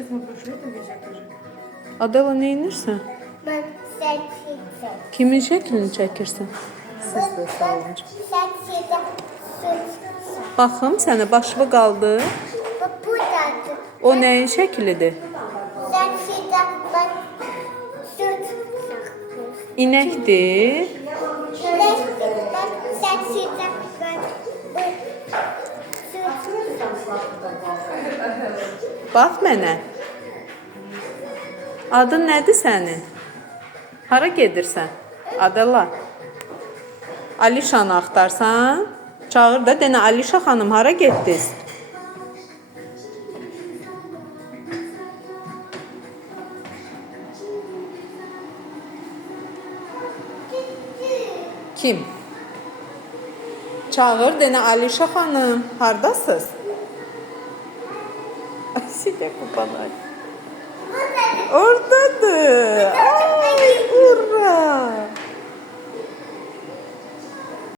сейчас мы пошли, это везде тоже. Adela, nə edirsən? Ben seçeceğim. Kimin şəklini çəkirsən? Siz də sağ olun. Seçeceğim. Baxım, sənə başlı qaldı. Bu da. O nəyin şəklidir? Seçeceğim. Ben süt. İnəkdir. Ben seçeceğim. Ben süt. Bax mənə. Adın nədir sənin? Hara gedirsən? Adela. Alişanı axtarsan? Çağır da denə Alişa xanım hara getdiniz? Kim? Çağır denə Alişa xanım hardasınız? Asiyə Kupanay. Oradadır.